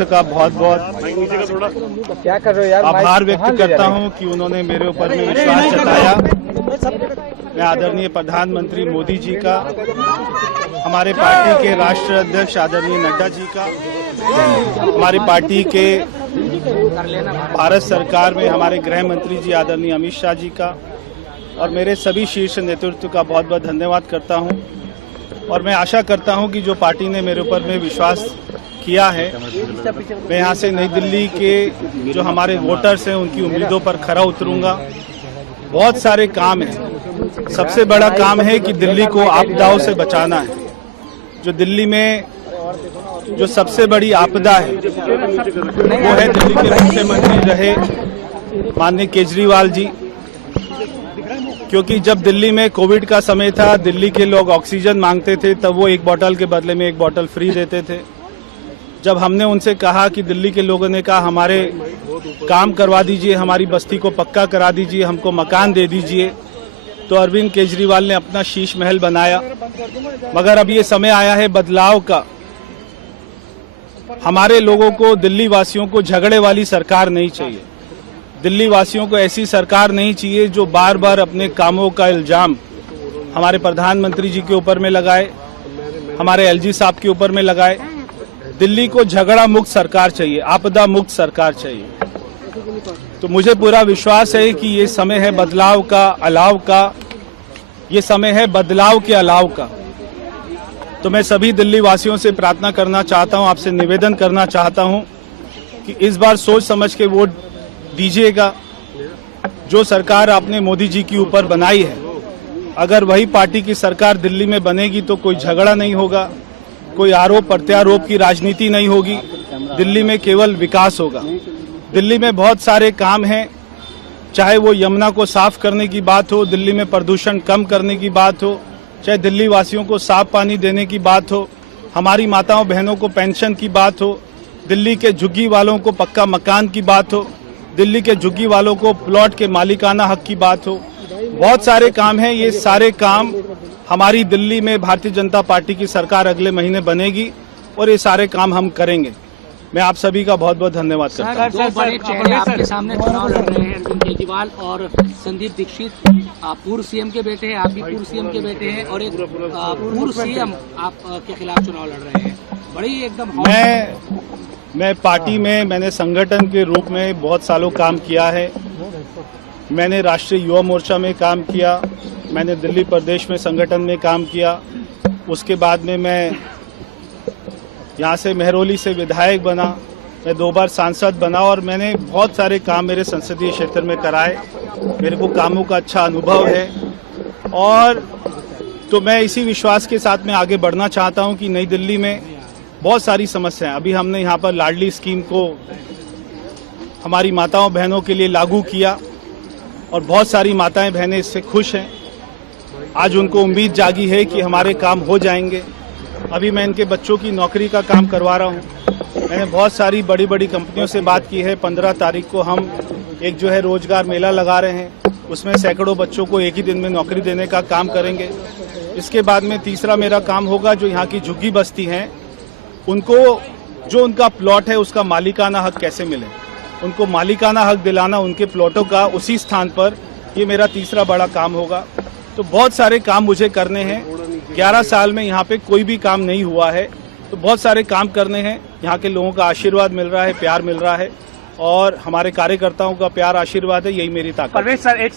नेतृत्व का बहुत बहुत क्या कर रहे हो यार? आभार व्यक्त करता हूं कि उन्होंने मेरे ऊपर में विश्वास जताया। मैं आदरणीय प्रधानमंत्री मोदी जी का, हमारे पार्टी के राष्ट्रीय अध्यक्ष आदरणीय नड्डा जी का, हमारी पार्टी के भारत सरकार में हमारे गृह मंत्री जी आदरणीय अमित शाह जी का और मेरे सभी शीर्ष नेतृत्व का बहुत बहुत धन्यवाद करता हूं। और मैं आशा करता हूं कि जो पार्टी ने मेरे ऊपर में विश्वास किया है, मैं यहाँ से नई दिल्ली के जो हमारे वोटर्स हैं उनकी उम्मीदों पर खरा उतरूंगा। बहुत सारे काम हैं, सबसे बड़ा काम है कि दिल्ली को आपदाओं से बचाना है। जो दिल्ली में जो सबसे बड़ी आपदा है वो है दिल्ली के मुख्यमंत्री रहे माननीय केजरीवाल जी, क्योंकि जब दिल्ली में कोविड का समय था, दिल्ली के लोग ऑक्सीजन मांगते थे, तब वो एक बोतल के बदले में एक बोतल फ्री देते थे। जब हमने उनसे कहा कि दिल्ली के लोगों ने कहा हमारे काम करवा दीजिए, हमारी बस्ती को पक्का करा दीजिए, हमको मकान दे दीजिए, तो अरविंद केजरीवाल ने अपना शीश महल बनाया। मगर अब ये समय आया है बदलाव का। हमारे लोगों को, दिल्ली वासियों को झगड़े वाली सरकार नहीं चाहिए। दिल्ली वासियों को ऐसी सरकार नहीं चाहिए जो बार बार अपने कामों का इल्जाम हमारे प्रधानमंत्री जी के ऊपर में लगाए, हमारे एलजी साहब के ऊपर में लगाए। दिल्ली को झगड़ा मुक्त सरकार चाहिए, आपदा मुक्त सरकार चाहिए। तो मुझे पूरा विश्वास है कि ये समय है बदलाव का, अलाव का, ये समय है बदलाव के अलाव का। तो मैं सभी दिल्ली वासियों से प्रार्थना करना चाहता हूं, आपसे निवेदन करना चाहता हूं कि इस बार सोच समझ के वोट दीजिएगा। जो सरकार आपने मोदी जी के ऊपर बनाई है, अगर वही पार्टी की सरकार दिल्ली में बनेगी तो कोई झगड़ा नहीं होगा, कोई आरोप प्रत्यारोप की राजनीति नहीं होगी, दिल्ली में केवल विकास होगा। दिल्ली में बहुत सारे काम हैं, चाहे वो यमुना को साफ करने की बात हो, दिल्ली में प्रदूषण कम करने की बात हो, चाहे दिल्ली वासियों को साफ पानी देने की बात हो, हमारी माताओं बहनों को पेंशन की बात हो, दिल्ली के झुग्गी वालों को पक्का मकान की बात हो, दिल्ली के झुग्गी वालों को प्लॉट के मालिकाना हक की बात हो। बहुत सारे काम हैं। ये सारे काम हमारी दिल्ली में भारतीय जनता पार्टी की सरकार अगले महीने बनेगी और ये सारे काम हम करेंगे। मैं आप सभी का बहुत बहुत धन्यवाद करता हूँ। दो बड़े चेहरे आपके सामने चुनाव लड़ रहे हैं, अरविंद केजरीवाल और संदीप दीक्षित। पूर्व सीएम के बेटे हैं, आप भी पूर्व सीएम के बेटे हैं, और एक पूर्व सीएम आपके खिलाफ चुनाव लड़ रहे हैं। बड़ी एकदम मैं पार्टी में, मैंने संगठन के रूप में बहुत सालों काम किया है। मैंने राष्ट्रीय युवा मोर्चा में काम किया, मैंने दिल्ली प्रदेश में संगठन में काम किया, उसके बाद में मैं यहाँ से महरौली से विधायक बना, मैं 2 बार सांसद बना और मैंने बहुत सारे काम मेरे संसदीय क्षेत्र में कराए। मेरे को कामों का अच्छा अनुभव है और तो मैं इसी विश्वास के साथ में आगे बढ़ना चाहता हूँ कि नई दिल्ली में बहुत सारी समस्याएं, अभी हमने यहाँ पर लाडली स्कीम को हमारी माताओं बहनों के लिए लागू किया और बहुत सारी माताएं बहनें इससे खुश हैं। आज उनको उम्मीद जागी है कि हमारे काम हो जाएंगे। अभी मैं इनके बच्चों की नौकरी का काम करवा रहा हूँ। मैंने बहुत सारी बड़ी बड़ी कंपनियों से बात की है। 15 तारीख को हम एक जो है रोजगार मेला लगा रहे हैं, उसमें सैकड़ों बच्चों को एक ही दिन में नौकरी देने का काम करेंगे। इसके बाद में तीसरा मेरा काम होगा, जो यहाँ की झुग्गी बस्ती हैं उनको जो उनका प्लॉट है उसका मालिकाना हक कैसे मिले, उनको मालिकाना हक दिलाना उनके प्लॉटों का उसी स्थान पर, ये मेरा तीसरा बड़ा काम होगा। तो बहुत सारे काम मुझे करने हैं। 11 साल में यहाँ पे कोई भी काम नहीं हुआ है, तो बहुत सारे काम करने हैं। यहाँ के लोगों का आशीर्वाद मिल रहा है, प्यार मिल रहा है और हमारे कार्यकर्ताओं का प्यार आशीर्वाद है, यही मेरी ताकत है।